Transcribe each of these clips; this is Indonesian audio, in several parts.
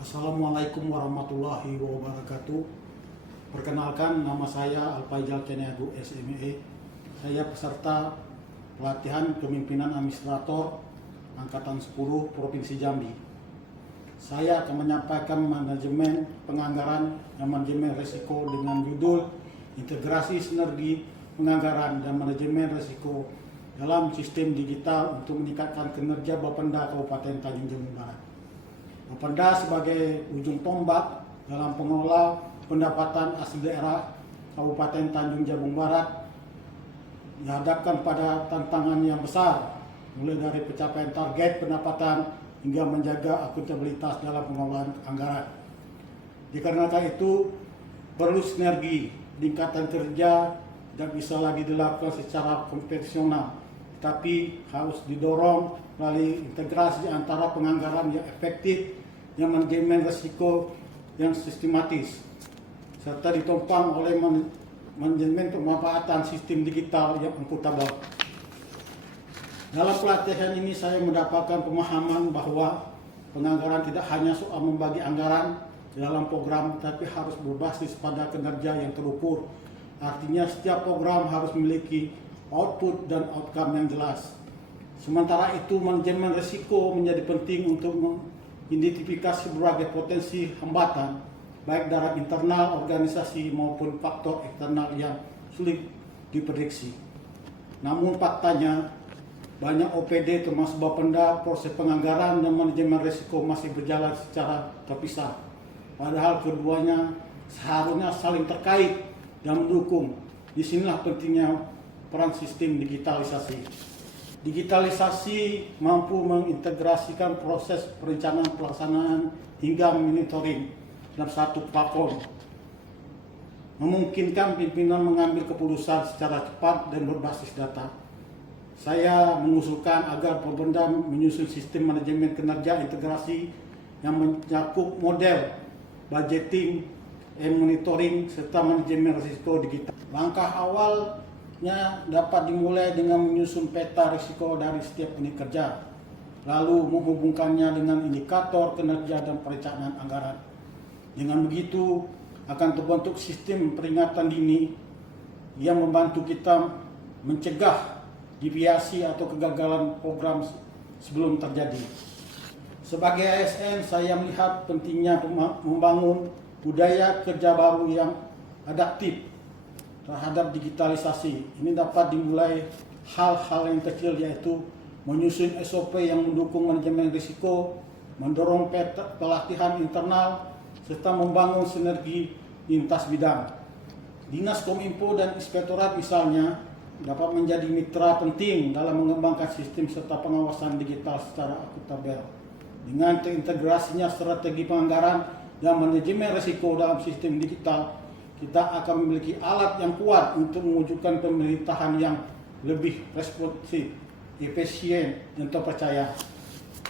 Assalamualaikum warahmatullahi wabarakatuh. Perkenalkan, nama saya Alfaijal Ceniago SME. Saya peserta pelatihan kepemimpinan administrator Angkatan 10 Provinsi Jambi. Saya akan menyampaikan manajemen penganggaran dan manajemen risiko dengan judul Integrasi Sinergi Penganggaran dan Manajemen Risiko dalam Sistem Digital untuk meningkatkan kinerja Bapenda Kabupaten Tanjung Jabung Barat. Bapenda sebagai ujung tombak dalam pengelola pendapatan asli daerah Kabupaten Tanjung Jabung Barat dihadapkan pada tantangan yang besar, mulai dari pencapaian target pendapatan hingga menjaga akuntabilitas dalam pengelolaan anggaran. Dikarenakan itu, perlu sinergi peningkatan kerja tidak bisa lagi dilakukan secara konvensional, tapi harus didorong melalui integrasi antara penganggaran yang efektif, yang manajemen risiko yang sistematis, serta ditopang oleh manajemen pemanfaatan sistem digital yang akuntabel. Dalam pelatihan ini saya mendapatkan pemahaman bahwa penganggaran tidak hanya soal membagi anggaran dalam program, tapi harus berbasis pada kinerja yang terukur. Artinya setiap program harus memiliki output dan outcome yang jelas. Sementara itu, manajemen risiko menjadi penting untuk mengidentifikasi berbagai potensi hambatan, baik dari internal organisasi maupun faktor eksternal yang sulit diprediksi. Namun faktanya, banyak OPD termasuk Bapenda, proses penganggaran dan manajemen risiko masih berjalan secara terpisah. Padahal keduanya seharusnya saling terkait dan mendukung. Disinilah pentingnya peran sistem digitalisasi. Digitalisasi mampu mengintegrasikan proses perencanaan, pelaksanaan hingga monitoring dalam satu platform, memungkinkan pimpinan mengambil keputusan secara cepat dan berbasis data. Saya mengusulkan agar Bapenda menyusun sistem manajemen kinerja integrasi yang mencakup model budgeting, monitoring, serta manajemen risiko digital. Langkah awalnya dapat dimulai dengan menyusun peta risiko dari setiap unit kerja, lalu menghubungkannya dengan indikator kinerja dan perencanaan anggaran. Dengan begitu akan terbentuk sistem peringatan dini yang membantu kita mencegah deviasi atau kegagalan program sebelum terjadi. Sebagai ASN, saya melihat pentingnya membangun budaya kerja baru yang adaptif terhadap digitalisasi. Ini dapat dimulai hal-hal yang kecil, yaitu menyusun SOP yang mendukung manajemen risiko, mendorong pelatihan internal, serta membangun sinergi lintas bidang. Dinas Kominfo dan Inspektorat misalnya dapat menjadi mitra penting dalam mengembangkan sistem serta pengawasan digital secara akuntabel. Dengan terintegrasinya strategi penganggaran dan manajemen risiko dalam sistem digital, kita akan memiliki alat yang kuat untuk mewujudkan pemerintahan yang lebih responsif, efisien, dan terpercaya.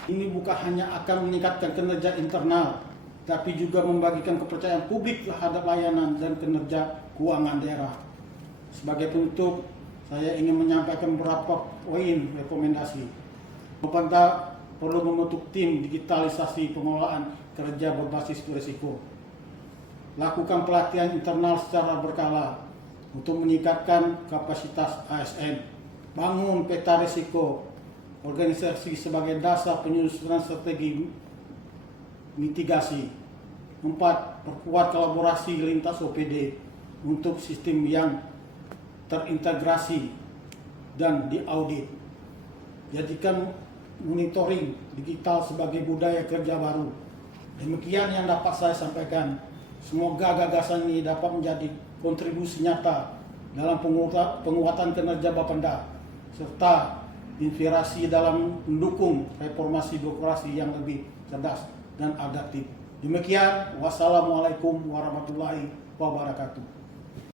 Ini bukan hanya akan meningkatkan kinerja internal, tapi juga membagikan kepercayaan publik terhadap layanan dan kinerja keuangan daerah. Sebagai penutup, saya ingin menyampaikan beberapa poin rekomendasi. Bapenda perlu membentuk tim digitalisasi pengelolaan kerja berbasis risiko. Lakukan pelatihan internal secara berkala untuk meningkatkan kapasitas ASN. Bangun peta risiko organisasi sebagai dasar penyusunan strategi mitigasi. 4. Perkuat kolaborasi lintas OPD untuk sistem yang terintegrasi dan diaudit. Jadikan monitoring digital sebagai budaya kerja baru. Demikian yang dapat saya sampaikan. Semoga gagasan ini dapat menjadi kontribusi nyata dalam penguatan kinerja Bapenda, serta inspirasi dalam mendukung reformasi birokrasi yang lebih cerdas dan adaptif. Demikian, wassalamualaikum warahmatullahi wabarakatuh.